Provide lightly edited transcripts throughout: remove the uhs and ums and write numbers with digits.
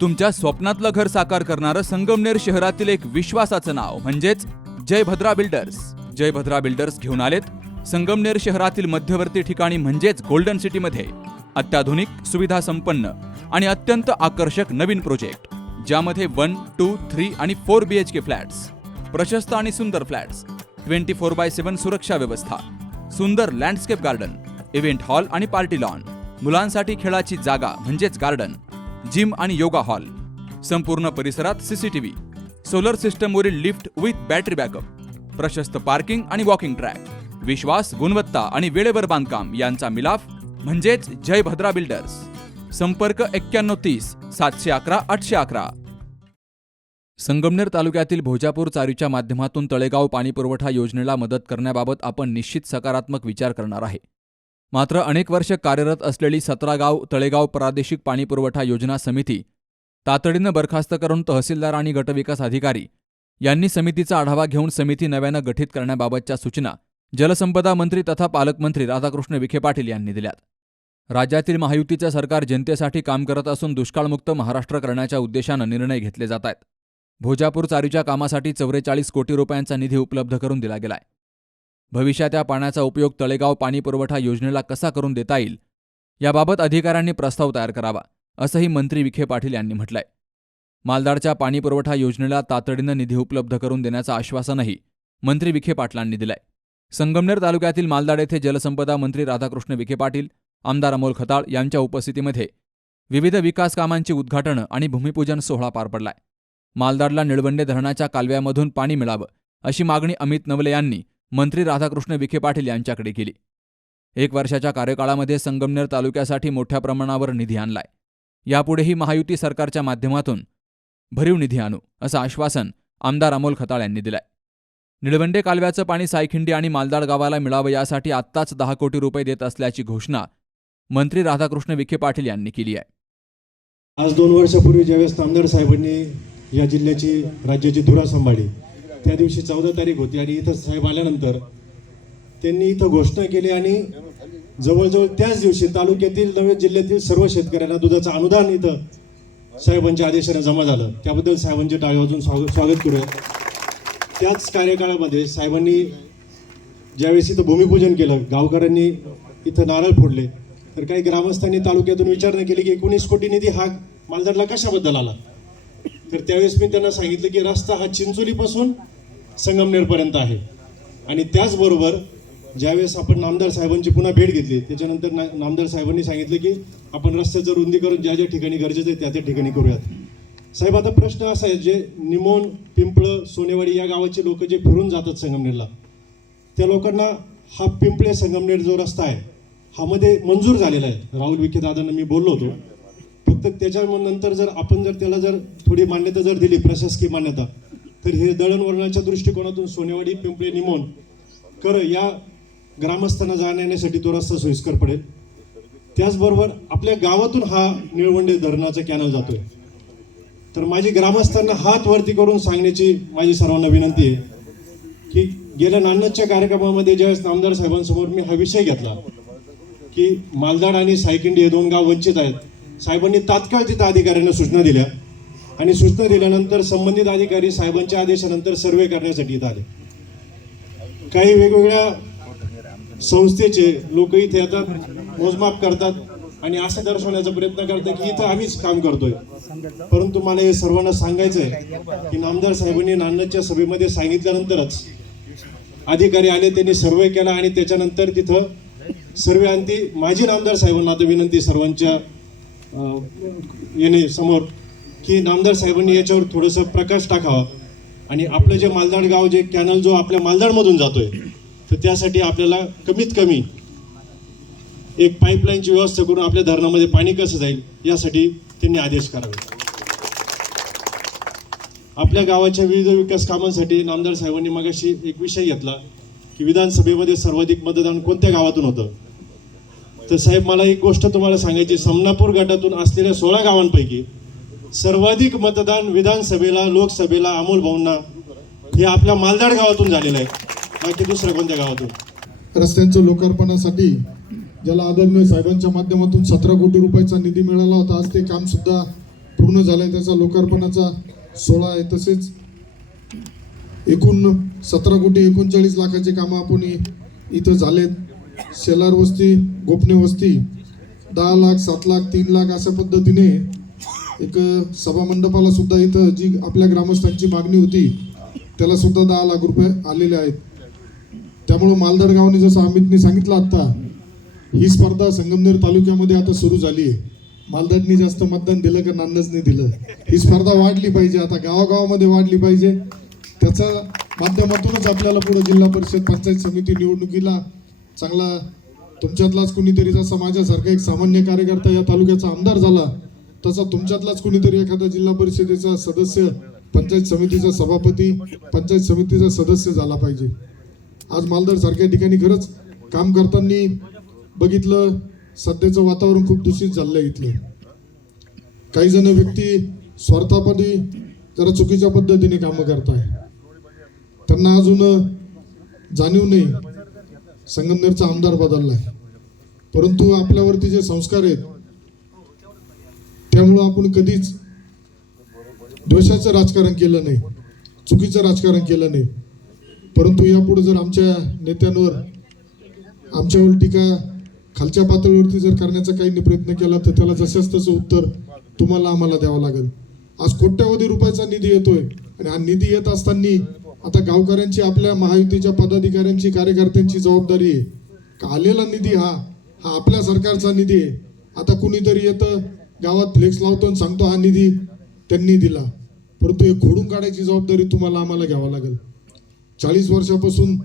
तुमच्या स्वप्नातलं घर साकार करणारं संगमनेर शहरातील एक विश्वासाचं नाव म्हणजेच जयभद्रा बिल्डर्स. जयभद्रा बिल्डर्स घेऊन आलेत संगमनेर शहरातील मध्यवर्ती ठिकाणी म्हणजेच गोल्डन सिटीमध्ये अत्याधुनिक सुविधा संपन्न आणि अत्यंत आकर्षक नवीन प्रोजेक्ट, ज्यामध्ये 1, 2, 3 आणि 4 BHK फ्लॅट्स, प्रशस्त आणि सुंदर फ्लॅट्स, 24/7 सुरक्षा व्यवस्था, सुंदर लँडस्केप गार्डन, इव्हेंट हॉल आणि पार्टी लॉन, मुलांसाठी खेळाची जागा म्हणजेच गार्डन, जिम आणि योगा हॉल, संपूर्ण परिसरात CCTV, सोलर सिस्टमवरील लिफ्ट विथ बॅटरी बॅकअप, प्रशस्त पार्किंग आणि वॉकिंग ट्रॅक, विश्वास, गुणवत्ता आणि वेळेवर बांधकाम यांचा मिलाफ म्हणजेच जयभद्रा बिल्डर्स. संपर्क 9130 711 811. संगमनेर तालुक्यातील भोजापूर चारीच्या माध्यमातून तळेगाव पाणीपुरवठा योजनेला मदत करण्याबाबत आपण निश्चित सकारात्मक विचार करणार आहे. मात्र अनेक वर्ष कार्यरत असलेली 17 गाव तळेगाव प्रादेशिक पाणीपुरवठा योजना समिती तातडीनं बरखास्त करून तहसीलदार आणि गटविकास अधिकारी यांनी समितीचा आढावा घेऊन समिती नव्यानं गठीत करण्याबाबतच्या सूचना जलसंपदा मंत्री तथा पालकमंत्री राधाकृष्ण विखे पाटील यांनी दिल्यात. राज्यातील महायुतीचं सरकार जनतेसाठी काम करत असून दुष्काळमुक्त महाराष्ट्र करण्याच्या उद्देशानं निर्णय घेतले जात आहेत. भोजापूर चारीच्या कामासाठी 44 कोटी रुपयांचा निधी उपलब्ध करून दिला गेलाय. भविष्यात या पाण्याचा उपयोग तळेगाव पाणीपुरवठा योजनेला कसा करून देता येईल याबाबत अधिकाऱ्यांनी प्रस्ताव तयार करावा, असंही मंत्री विखे पाटील यांनी म्हटलंय. मालदाडच्या पाणीपुरवठा योजनेला तातडीनं निधी उपलब्ध करून देण्याचं आश्वासनही मंत्री विखे पाटलांनी दिलंय. संगमनेर तालुक्यातील मालदाड येथे जलसंपदा मंत्री राधाकृष्ण विखे पाटील, आमदार अमोल खताळ यांच्या उपस्थितीमध्ये विविध विकास कामांची उद्घाटनं आणि भूमिपूजन सोहळा पार पडलाय. मालदाडला निळवंडे धरणाच्या कालव्यामधून पाणी मिळावं अशी मागणी अमित नवले यांनी मंत्री राधाकृष्ण विखे पाटील यांच्याकडे केली. 1 वर्षाच्या कार्यकाळामध्ये संगमनेर तालुक्यासाठी मोठ्या प्रमाणावर निधी आणलाय. यापुढेही महायुती सरकारच्या माध्यमातून भरीव निधी आणू असं आश्वासन आमदार अमोल खताळ यांनी दिलंय. निळवंडे कालव्याचं पाणी सायखिंडी आणि मालदाड गावाला मिळावं यासाठी आत्ताच 10 कोटी रुपये देत असल्याची घोषणा मंत्री राधाकृष्ण विखे पाटील यांनी केली आहे. आज 2 वर्षापूर्वी ज्यावेळेस नामदार साहेबांनी या जिल्ह्याची राज्याची धुरा सांभाळली, त्या दिवशी 14 तारीख होती आणि इथं साहेब आल्यानंतर त्यांनी इथं घोषणा केली आणि जवळजवळ त्याच दिवशी तालुक्यातील नव्हे जिल्ह्यातील सर्व शेतकऱ्यांना दुधाचं अनुदान इथं साहेबांच्या आदेशाने जमा झालं. त्याबद्दल साहेबांचे टाळी वाजून स्वागत करूया. त्याच कार्यकाळामध्ये साहेबांनी ज्यावेळेस इथं भूमिपूजन केलं, गावकऱ्यांनी इथं नारळ फोडले, तर काही ग्रामस्थांनी तालुक्यातून विचारणा केली की 19 कोटी निधी हा मालदाडला कशाबद्दल आला. तर त्यावेळेस मी त्यांना सांगितलं की रस्ता हा चिंचोलीपासून संगमनेरपर्यंत आहे. आणि त्याचबरोबर ज्यावेळेस आपण नामदार साहेबांची पुन्हा भेट घेतली, त्याच्यानंतर नामदार साहेबांनी सांगितलं की आपण रस्त्याचं रुंदीकरण ज्या ज्या ठिकाणी गरजेचं आहे त्या त्या ठिकाणी करूयात. साहेब, आता प्रश्न असा आहे, जे निमोण, पिंपळं, सोनेवाडी या गावाचे लोक जे फिरून जातात संगमनेरला, त्या लोकांना हा पिंपळे संगमनेर जो रस्ता आहे हा मध्ये मंजूर झालेला आहे. राहुल विखे दादांना मी बोललो होतो. फक्त त्याच्यानंतर जर आपण त्याला थोडी मान्यता दिली, प्रशासकीय मान्यता, तर हे दळणवळणाच्या दृष्टिकोनातून सोनेवाडी, पिंपळे, निमोण या ग्रामस्थांना जाण्यासाठी तो रस्ता सोयीस्कर पडेल. त्याचबरोबर आपल्या गावातून हा निळवंडे धरणाचा कॅनल जातोय. तर माझी ग्रामस्थांना हात वरती करून सांगण्याची माझी सर्वांना विनंती आहे की गेल्या नान्नजच्या कार्यक्रमामध्ये ज्यावेळेस नामदार साहेबांसमोर मी हा विषय घेतला की मालदाड आणि सायखिंडी हे 2 गाव वंचित आहेत, साहेबांनी तात्काळ तिथं अधिकाऱ्यांना सूचना दिल्या आणि सूचना दिल्यानंतर संबंधित अधिकारी साहेबांच्या आदेशानंतर सर्वे करण्यासाठी इथं आले. काही वेगवेगळ्या संस्थेचे लोक इथे आता मोजमाप करतात आणि असं दर्शवण्याचा प्रयत्न करतात की इथं आम्हीच काम करतोय. परंतु मला हे सर्वांना सांगायचं आहे की नामदार साहेबांनी नान्नजच्या सभेमध्ये सांगितल्यानंतरच अधिकारी आले, त्यांनी सर्वे केला आणि त्याच्यानंतर तिथं सर्वे आणती. माझी नामदार साहेबांना आता विनंती सर्वांच्या येणे समोर की नामदार साहेबांनी याच्यावर थोडंसं प्रकाश टाकावा आणि आपलं जे मालदाड गाव, जे कॅनल जो आपल्या मालदाडमधून जातोय, तर त्यासाठी आपल्याला कमीत कमी एक पाईपलाईनची व्यवस्था करून आपल्या धरणामध्ये पाणी कसं जाईल यासाठी त्यांनी आदेश करावे. आपल्या गावाच्या विविध विकास कामांसाठी नामदार साहेबांनी मगाशी एक विषय घेतला की विधानसभेमध्ये सर्वाधिक मतदान कोणत्या गावातून होतं. तर साहेब, मला एक गोष्ट तुम्हाला सांगायची, समनापूर गटातून असलेल्या 16 गावांपैकी सर्वाधिक मतदान विधानसभेला, लोकसभेला अमोल भाऊंना हे आपल्या मालदाड गावातून झालेलं आहे, बाकी दुसऱ्या कोणत्या गावातून. रस्त्यांच्या लोकार्पणासाठी ज्याला आदरणीय साहेबांच्या माध्यमातून 17 कोटी रुपयाचा निधी मिळाला होता, आज ते काम सुद्धा पूर्ण झालाय, त्याचा लोकार्पणाचा सोहळा आहे. तसेच एकूण 17,39,00,000 कामं आपण इथं झालेत. शेलार वस्ती, गोपने वस्ती 10 लाख, 7 लाख, 3 लाख अशा पद्धतीने एक सभामंडपाला सुद्धा इथं जी आपल्या ग्रामस्थांची मागणी होती त्याला सुद्धा 10 लाख रुपये आलेले आहेत. त्यामुळं मालदाड गावाने, जसं अमितने सांगितलं आता, ही स्पर्धा संगमनेर तालुक्यामध्ये आता सुरू झाली आहे. मालदाडनी जास्त मतदान दिलं का नान्नजने दिलं, ही स्पर्धा वाढली पाहिजे, आता गावागावामध्ये वाढली पाहिजे. त्याच्या माध्यमातूनच आपल्याला पुढे जिल्हा परिषद, पंचायत समिती निवडणुकीला चांगला तुमच्यातलाच कुणीतरी, जसा माझ्यासारखा एक सामान्य कार्यकर्ता या तालुक्याचा आमदार झाला, तसा तुमच्यातलाच कुणीतरी एखादा जिल्हा परिषदेचा सदस्य, पंचायत समितीचा सभापती, पंचायत समितीचा सदस्य झाला पाहिजे. आज मालदाड सारख्या ठिकाणी खरंच काम करताना बघितलं, सध्याचं वातावरण खूप दूषित झालंय. इथलं काही जण व्यक्ती स्वार्थापदी जरा चुकीच्या पद्धतीने कामं करताय. त्यांना अजून जाणीव नाही संगमनेरचा आमदार बदललाय, परंतु आपल्यावरती जे संस्कार आहेत त्यामुळं आपण कधीच द्वेषाचं राजकारण केलं नाही, चुकीचं राजकारण केलं नाही. परंतु यापुढे जर आमच्या नेत्यांवर, आमच्यावर टीका खालच्या पातळीवरती जर करण्याचा काही प्रयत्न केला तर त्याला जशाच तसं उत्तर तुम्हाला, आम्हाला द्यावं लागेल. आज कोट्यवधी रुपयाचा निधी येतोय आणि हा निधी येत असताना आता गावकऱ्यांची, आपल्या महायुतीच्या पदाधिकाऱ्यांची, कार्यकर्त्यांची जबाबदारी आहे का आलेला निधी हा आपल्या सरकारचा निधी आहे. आता कुणीतरी येतं गावात फ्लेक्स लावतो आणि सांगतो हा निधी त्यांनी दिला, परंतु हे खोडून काढायची जबाबदारी तुम्हाला, आम्हाला घ्यावं लागेल. 40 वर्षापासून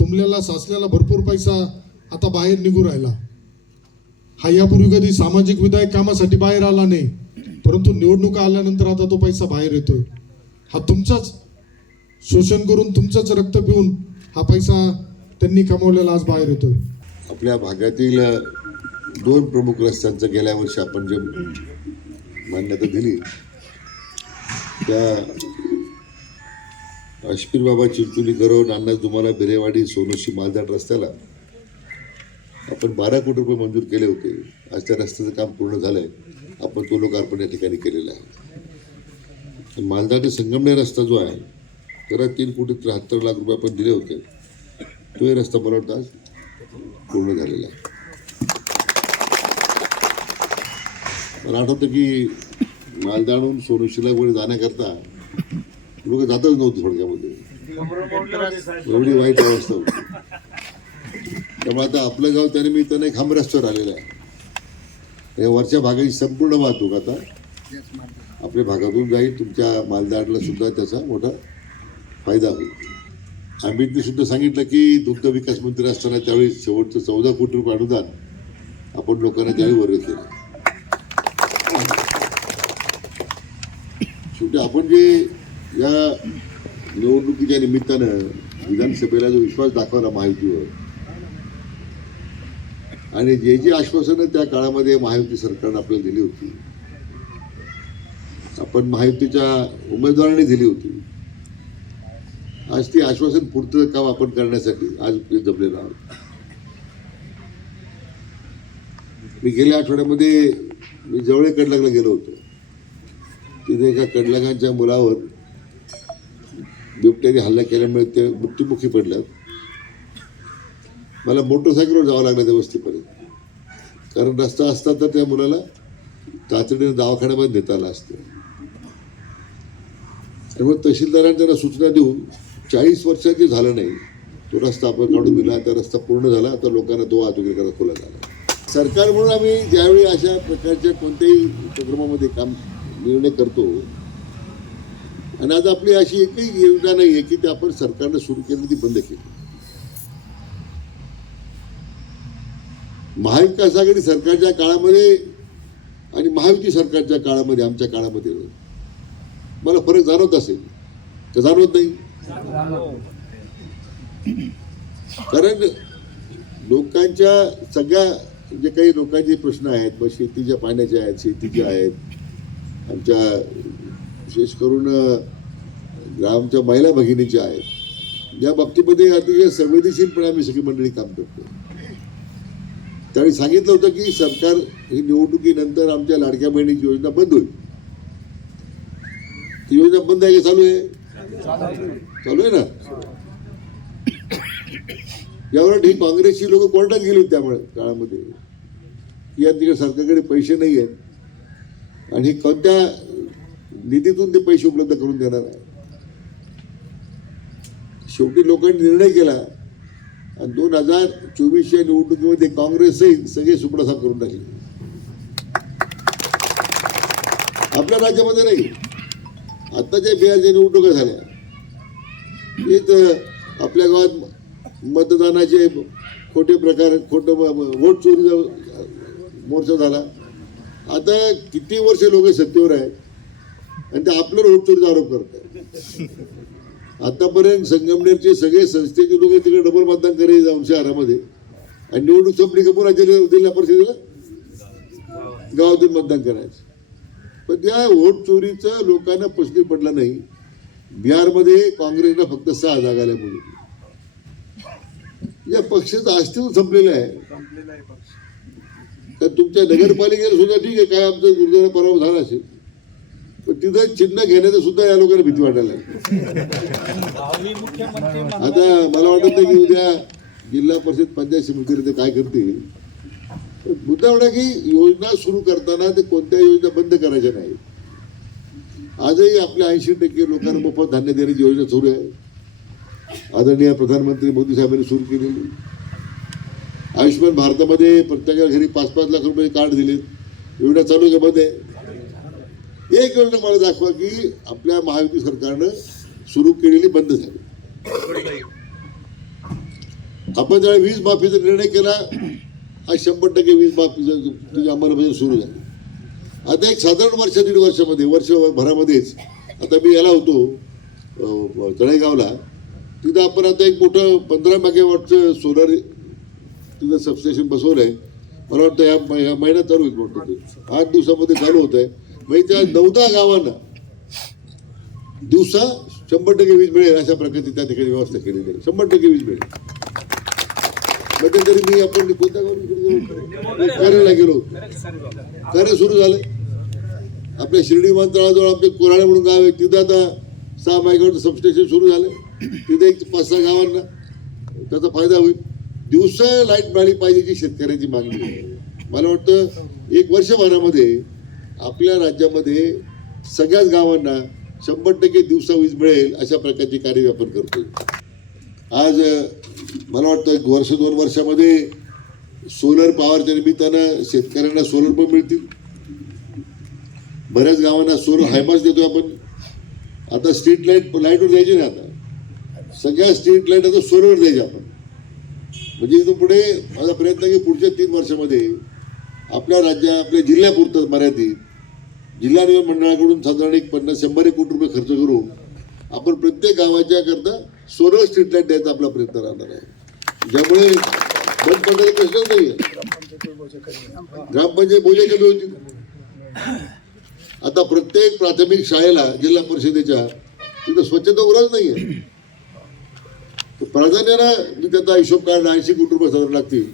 तुंबलेला, साचलेला भरपूर पैसा आता बाहेर निघू राहिला. हा यापूर्वी कधी सामाजिक विधायक कामासाठी बाहेर आला नाही, परंतु निवडणुका आल्यानंतर आता तो पैसा बाहेर येतोय. हा तुमचाच शोषण करून, तुमचंच रक्त पिऊन हा पैसा त्यांनी कमावलेला आज बाहेर येतोय. आपल्या भागातील 2 प्रमुख रस्त्यांचं गेल्या वर्षी आपण जे मान्यता दिली, त्या अशपीर बाबा चिंचोली करून अण्णा तुम्हाला बिरेवाडी, सोनोशी, मालदाड रस्त्याला आपण 12 कोटी रुपये मंजूर केले होते. आज त्या रस्त्याचं काम पूर्ण झालंय. आपण तो लोकार्पण या ठिकाणी केलेला आहे. मालदाड ते संगमनेर रस्ता जो आहे त्याला 3,73,00,000 रुपये आपण दिले होते. तोही रस्ता मला वाटतं आज पूर्ण झालेला आहे. मला आठवतं की मालदाडहून सोनोशीला वर जाण्याकरता लोक जातच नव्हते थोडक्यामध्ये, एवढी वाईट अवस्था होती. त्यामुळे आता आपलं गाव त्या निमित्ताने एक हमरस्त्यावर आलेलं आहे. या वरच्या भागाची संपूर्ण वाहतूक आता आपल्या भागातून जाईल. तुमच्या मालदाडला सुद्धा त्याचा मोठा फायदा होईल. अमितने सुद्धा सांगितलं की दुग्ध विकास मंत्री असताना त्यावेळी शेवटचं 14 कोटी रुपये अनुदान आपण लोकांना त्यावेळी वर्ग केलं. शेवटी आपण जे या निवडणुकीच्या निमित्तानं विधानसभेला जो विश्वास दाखवला महायुतीवर, आणि जे जे आश्वासनं त्या काळामध्ये महायुती सरकारनं आपल्याला दिली होती, आपण महायुतीच्या उमेदवारांनी दिली होती, आज ती आश्वासन पूर्त काम आपण करण्यासाठी आज जमलेलो आहोत. मी गेल्या आठवड्यामध्ये जवळे कडलागला गेलो होतो. तिथे एका कडलागांच्या मुलावर बिबट्याने हल्ला केल्यामुळे ते मृत्युमुखी पडल्यात. मला मोटरसायकलवर जावं लागलं त्या वस्तीपर्यंत, कारण रस्ता असता तर त्या मुलाला तातडीने दवाखान्यामध्ये नेता आलं असतं. आणि मग तहसीलदारांनी त्यांना सूचना देऊन 40 वर्षाची झालं नाही, तो रस्ता आपण काढून दिला. आता रस्ता पूर्ण झाला. आता लोकांना तो वाहतुकीकरता खुला झाला. सरकार म्हणून आम्ही ज्यावेळी अशा प्रकारच्या कोणत्याही उपक्रमामध्ये काम निर्णय करतो, आणि आज आपली अशी एकही योजना नाही आहे की ते आपण सरकारनं सुरू केली ती बंद केली. महाविकास आघाडी सरकारच्या काळामध्ये आणि महायुती सरकारच्या काळामध्ये, आमच्या काळामध्ये मला फरक जाणवत असेल तर जाणवत नाही. कारण लोकांच्या सगळ्या जे काही लोकांचे प्रश्न आहेत, मग शेतीच्या पाण्याचे आहेत, शेतीचे आहेत, आमच्या विशेष करून आमच्या महिला भगिनीचे आहेत, या बाबतीमध्ये अतिशय संवेदनशीलपणे आम्ही सगळी मंडळी काम करतो. त्यावेळी सांगितलं होतं की सरकार ही निवडणुकीनंतर आमच्या लाडक्या बहिणीची योजना बंद होईल. योजना बंद आहे की चालू आहे? चालू आहे ना. यावर ही काँग्रेसची लोक कोर्टात गेली होती त्यामुळे काळामध्ये या तिकडे सरकारकडे पैसे नाही आहेत आणि कोणत्या निधीतून ते पैसे उपलब्ध करून देणार आहे. शेवटी लोकांनी निर्णय केला आणि 2024च्या निवडणुकीमध्ये काँग्रेस सहित सगळे सुपडासाप करून टाकले. आपल्या राज्यामध्ये नाही, आत्ताच्या बिहारच्या निवडणुका झाल्या हे तर आपल्या गावात मतदानाचे खोटे प्रकार, खोटं वोट चोरीचा मोर्चा झाला. आता किती वर्ष लोक सत्तेवर आहेत आणि ते आपल्यावर वोट चोरीचा आरोप करतात. आतापर्यंत संगमनेरचे सगळे संस्थेचे लोक तिकडे डबल मतदान करायचे जाऊन शहरामध्ये आणि निवडणूक संपली का पुन्हा जिल्हा परिषदेला गावातून मतदान करायचं. पण त्या वोट चोरीचं लोकांना प्रश्न पडला नाही. बिहारमध्ये काँग्रेसला फक्त 6 जागा आल्या म्हणून या पक्षाचं अस्तित्व संपलेलं आहे. तर तुमच्या नगरपालिकेला सुद्धा ठीक आहे, काय आमचा दुर्दैवाने पराभव झाला असेल, पण तिथं चिन्ह घेण्याचं सुद्धा या लोकांना भीती वाटायला आता मला वाटत नाही की उद्या जिल्हा परिषद पंचायत समितीने ते काय करतील. मुद्दा एवढा की योजना सुरू करताना ते कोणत्या योजना बंद करायच्या नाही. आजही आपल्या 80% लोकांना मोफत धान्य देण्याची योजना सुरू आहे. आदरणीय प्रधानमंत्री मोदी साहेबांनी सुरू केलेली. आयुष्यमान भारतामध्ये प्रत्येकाला घरी 5-5 लाख रुपये कार्ड दिलेत. योजना चालू आहे बंद आहे? एक योजना मला दाखवा की आपल्या महायुती सरकारनं सुरू केलेली बंद झाली. आपण ज्यावेळी वीज माफीचा निर्णय केला, आज 100% वीज माफी अंमलबजावणी सुरू झाली. आता एक साधारण वर्ष-दीड वर्षामध्ये, वर्षभरामध्येच आता मी याला होतो तळेगावला, तिथं आपण आता एक मोठं 15 मेगावॉटचं सोलर तिथं सबस्टेशन बसवलं आहे. मला वाटतं या महिन्यात चालू होईल मोठं, ते 8 दिवसामध्ये चालू होत आहे. म्हणजे त्या 9-10 गावांना दिवसा 100% वीज मिळेल अशा प्रकारची त्या ठिकाणी व्यवस्था केलेली आहे. 100% वीज मिळेल. मध्यंतरी मी आपण कोणत्या गावाला करायला गेलो, कार्य सुरू झालं. आपल्या शिर्डी विमानतळाजवळ आपले कोराळे म्हणून गाव आहे, तिथं आता 6 मेगावॉट सबस्टेशन सुरू झालं. तिथे एक 5-6 गावांना त्याचा फायदा होईल. दिवसा लाईट मिळाली पाहिजे शेतकऱ्यांची मागणी आहे. मला वाटतं 1 वर्षभरामध्ये आपल्या राज्यामध्ये सगळ्याच गावांना 100% दिवसा वीज मिळेल अशा प्रकारची कार्य आपण करतोय. आज मला वाटतं 1-2 वर्षामध्ये सोलर पॉवरच्या निमित्तानं शेतकऱ्यांना सोलर पण मिळतील. बऱ्याच गावांना सोलर हायमास देतोय आपण. आता स्ट्रीट लाईटवर द्यायची नाही, आता सगळ्या स्ट्रीट लाईट आता सोलरवर द्यायची आपण. म्हणजे इथून पुढे माझा प्रयत्न आहे की पुढच्या 3 वर्षामध्ये आपल्या जिल्ह्यापुरतं मर्यादित जिल्हा निवडणूक मंडळाकडून साधारण 50-100 कोटी रुपये खर्च करून आपण प्रत्येक गावाच्या करता सोलर स्ट्रीट लाईट द्यायचा आपला प्रयत्न राहणार आहे. ज्यामुळे बंद पडण्याचा प्रश्नच नाही आहे. ग्रामपंचायत बोजे कमी होतील. आता प्रत्येक प्राथमिक शाळेला जिल्हा परिषदेच्या तिथं स्वच्छतागृहच नाही आहे. प्राधान्यानं मी त्याचा हिशोब काढला 80 कोटी रुपये साधारण लागतील.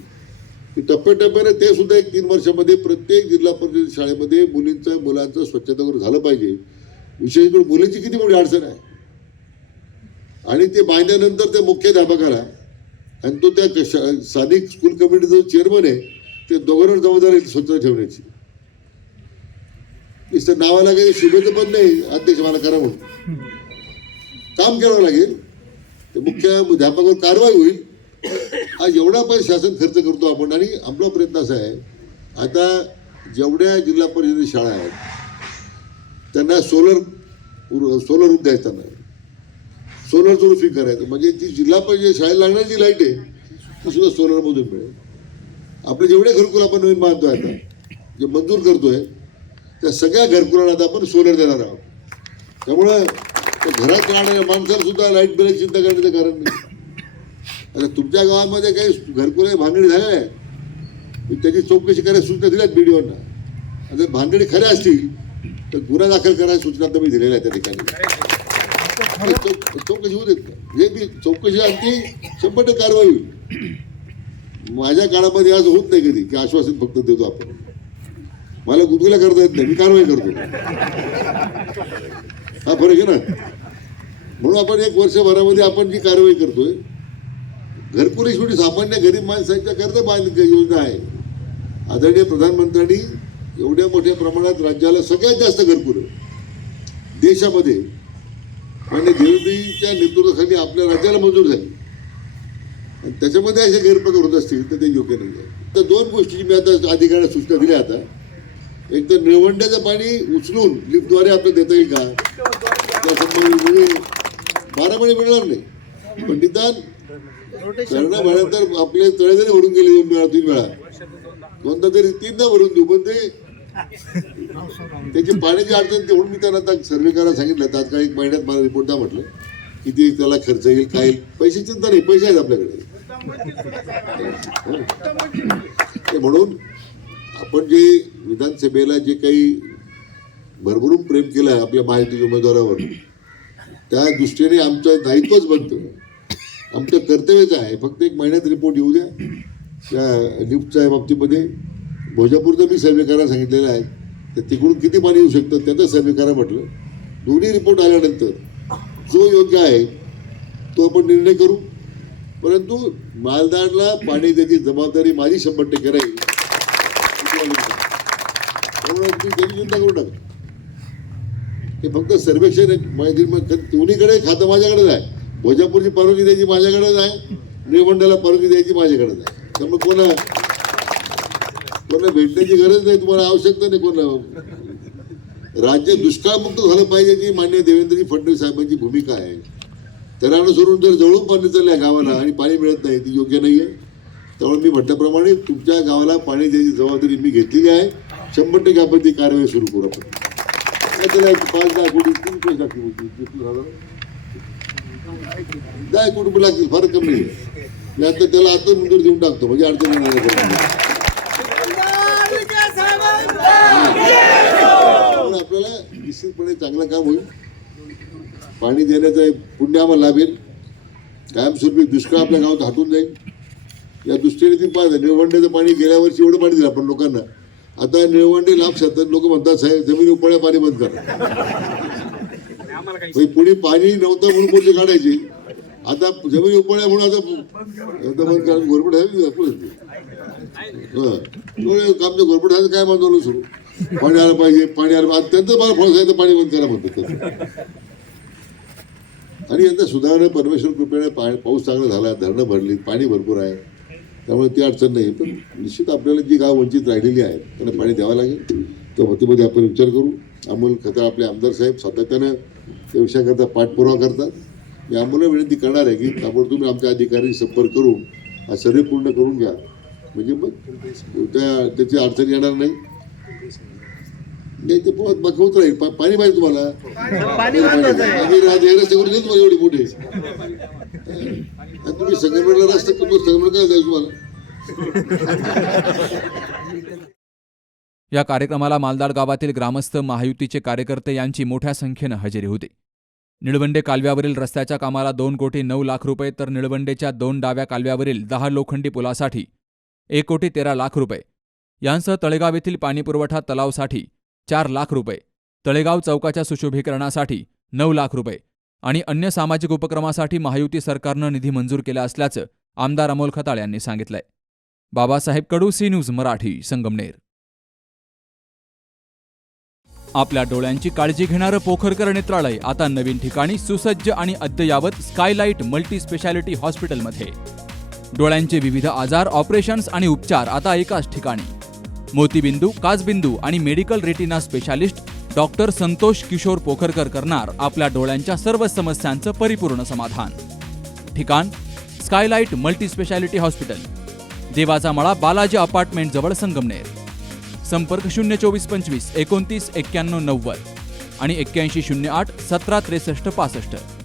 टप्प्याटप्प्याने ते सुद्धा 1-3 वर्षामध्ये प्रत्येक जिल्हा परिषद शाळेमध्ये मुलांचं स्वच्छतागृह झालं पाहिजे. विशेष करून मुलीची किती मोठी अडचण आहे आणि ते बांधल्यानंतर त्या मुख्याध्यापकाला आणि तो त्या स्थानिक स्कूल कमिटीचा चेअरमन आहे, ते दोघांवर जबाबदारी स्वच्छता ठेवण्याची. नुसतं नावाला काही शुभेचं पण नाही अध्यक्ष मला करा म्हणून काम करावं लागेल. ते मुख्याध्यापकावर कारवाई होईल. आज एवढा पण शासन खर्च करतो आपण. आणि आपला प्रयत्न असा आहे, आता जेवढ्या जिल्हा परिषद शाळा आहेत त्यांना सोलर रूप द्यायचं नाही, सोलरचं रूफिंग करायचं. म्हणजे ती जिल्हा परिषद शाळेला लागणारी जी लाईट आहे ती सुद्धा सोलरमधून मिळेल. आपले जेवढे घरकुल आपण नवीन बांधतोय, आता जे मंजूर करतोय त्या सगळ्या घरकुलांना आता आपण सोलर देणार आहोत. त्यामुळं घरात राहणाऱ्या माणसाला सुद्धा लाईट बिलाची चिंता करण्याचं कारण नाही. आता तुमच्या गावामध्ये काही घरकुल भानगडी झाल्या आहे, त्याची चौकशी करायची सूचना दिल्यात BDOंना. आता भानगडी खऱ्या असतील तर गुन्हा दाखल करायची सूचना तर मी दिलेल्या आहे त्या ठिकाणी. चौकशी होऊ देत नाही. हे चौकशी आणखी 100% कारवाई होईल. माझ्या काळामध्ये आज होत नाही कधी की आश्वासन फक्त देतो आपण. मला गुदगुल्या करता येत नाही, मी कारवाई करतो. हा फरक आहे ना. म्हणून आपण 1 वर्षभरामध्ये आपण जी कारवाई करतोय, घरकुल शेवटी सामान्य गरीब माणसांच्या करता बांधली योजना आहे. आदरणीय प्रधानमंत्र्यांनी एवढ्या मोठ्या प्रमाणात राज्याला सगळ्यात जास्त घरकुल देशामध्ये आणि देवेंद्रजींच्या नेतृत्वाखाली आपल्या राज्याला मंजूर झाली. आणि त्याच्यामध्ये असे गैरप्रकार होत असतील तर ते योग्य नाही आहे. तर 2 गोष्टी मी आता अधिकाऱ्यांना सूचना दिल्या. आता एक तर निळवंड्याचं पाणी उचलून लिफ्टद्वारे आपल्याला देता येईल का, त्या संबंधी 12 महिने मिळणार नाही, पण निदान करणं म्हणून तर आपले तळे जरी भरून गेले 2 वेळा 3 वेळा, कोणता तरी 3दा भरून देऊ, पण ते त्याची पाण्याची अडचण तेवढून मी त्यांना आता सर्वे करायला सांगितलं. तात्काळ 1 महिन्यात मला रिपोर्ट द्या म्हटलं, किती त्याला खर्च येईल काय येईल. पैसे चिंता नाही, पैसे आहेत आपल्याकडे. ते म्हणून आपण जे विधानसभेला जे काही भरभरून प्रेम केलं आहे आपल्या महायुतीच्या उमेदवारावर, त्या दृष्टीने आमचं दायित्वच बनतं, आमचं कर्तव्यच आहे. फक्त 1 महिन्यात रिपोर्ट येऊ द्या. त्या लिफ्टच्या बाबतीमध्ये भोजापूरचं मी सर्वे करायला सांगितलेलं आहे, तर तिकडून किती पाणी येऊ शकतं त्याचा सर्वे करा म्हटलं. दोन्ही रिपोर्ट आल्यानंतर जो योग्य आहे तो आपण निर्णय करू. परंतु मालदाडला पाणी द्यायची जबाबदारी माझी 100% राहील. त्यामुळे तुम्ही त्याची चिंता करू नका. हे फक्त सर्वेक्षण दोन्हीकडे खातं माझ्याकडेच आहे. भोजापूरची परवानगी द्यायची माझ्याकडेच आहे, निळवंड्याला परवानगी द्यायची माझ्याकडेच आहे. त्यामुळे कोणा भेटण्याची गरज नाही, तुम्हाला आवश्यकता नाही. कोणा राज्य दुष्काळमुक्त झालं पाहिजे की माननीय देवेंद्रजी फडणवीस साहेबांची भूमिका आहे. त्याला अनुसरून जर जवळून पाणी चाललं आहे गावाला आणि पाणी मिळत नाही, ती योग्य नाही आहे. त्यामुळे मी म्हटल्याप्रमाणे तुमच्या गावाला पाणी द्यायची जबाबदारी मी घेतलेली आहे. 100% आपण ती कारवाई सुरू करू. आपण त्याला 5-10 कोटी 3 कोटी लागतील, 10 कोटी रुपये लागतील, फार कमी आहे. मी आता त्याला आता मंजूर देऊन टाकतो, म्हणजे अडचण येणार नाही. आपल्याला निश्चितपणे चांगलं काम होईल. पाणी देण्याचं पुण्य आम्हाला लाभेल. कायमस्वरूपी दुष्काळ आपल्या गावात हटून जाईल. या दृष्टीने ती पाहिजे. निळवंड्याचं पाणी गेल्या वर्षी एवढं पाणी दिलं आपण लोकांना. आता निळवंडे लाभ लोक म्हणतात साहेब जमीन उपाड्या पाणी बंद करा. पुढे पाणी नव्हतं म्हणून पुढचे काढायचे, आता जमीन उपाड्या म्हणून आता बंद करा. घोरपड आहे आमच्या घोरपड आहे काय आंदोलन सुरू. पाणी आलं पाहिजे, पाणी आलं अत्यंत मला फळ तर पाणी बंद करा म्हणतात. आणि यंदा सुधारणा परमेश्वर कृपेने पाऊस चांगला झाला, धरणं भरली, पाणी भरपूर आहे, त्यामुळे ती अडचण नाही. पण निश्चित आपल्याला जी गाव वंचित राहिलेली आहेत त्यांना पाणी द्यावं लागेल. त्या बाबतीमध्ये आपण विचार करू. अमोल खताळ आपले आमदार साहेब सातत्यानं त्या विषयाकरता पाठपुरावा करतात. मी आम्हाला विनंती करणार आहे की ताबडतोब आमच्या अधिकारी संपर्क करून हा सर्वे पूर्ण करून घ्या, म्हणजे मग त्याची अडचण येणार नाही. नाही ते होत राहील. पाणी पाहिजे तुम्हाला, एवढी मोठे तुम्ही संगमनेरला रस्ता करतो, संगमनेर काय जाईल तुम्हाला. या कार्यक्रमाला मालदाड गावातील ग्रामस्थ, महायुतीचे कार्यकर्ते यांची मोठ्या संख्येनं हजेरी होती. निळवंडे कालव्यावरील रस्त्याच्या कामाला 2,09,00,000 रुपये, तर निळवंडेच्या 2 डाव्या कालव्यावरील 10 लोखंडी पुलासाठी 1,13,00,000 रुपये यांसह तळेगाव येथील पाणीपुरवठा तलावसाठी 4,00,000 रुपये, तळेगाव चौकाच्या सुशोभीकरणासाठी 9,00,000 रुपये आणि अन्य सामाजिक उपक्रमासाठी महायुती सरकारनं निधी मंजूर केला असल्याचं आमदार अमोल खताळ यांनी सांगितलंय. बाबासाहेब कडू, सी न्यूज मराठी, संगमनेर. आपल्या डोळ्यांची काळजी घेणारं पोखरकर नेत्रालय आता नवीन ठिकाणी सुसज्ज आणि अद्ययावत स्कायलाइट मल्टी स्पेशालिटी हॉस्पिटलमध्ये. डोळ्यांचे विविध आजार, ऑपरेशन्स आणि उपचार आता एकाच ठिकाणी. मोतीबिंदू, काचबिंदू आणि medical retina specialist doctor Santosh Kishore Pokharkar करणार आपल्या डोळ्यांच्या सर्व समस्यांचं परिपूर्ण समाधान. ठिकाण स्कायलाइट मल्टी स्पेशालिटी हॉस्पिटल, देवाचा मळा, बालाजी अपार्टमेंट जवळ, संगमनेर. संपर्क 02425 29 91 90 आणि 8108 17 63 65.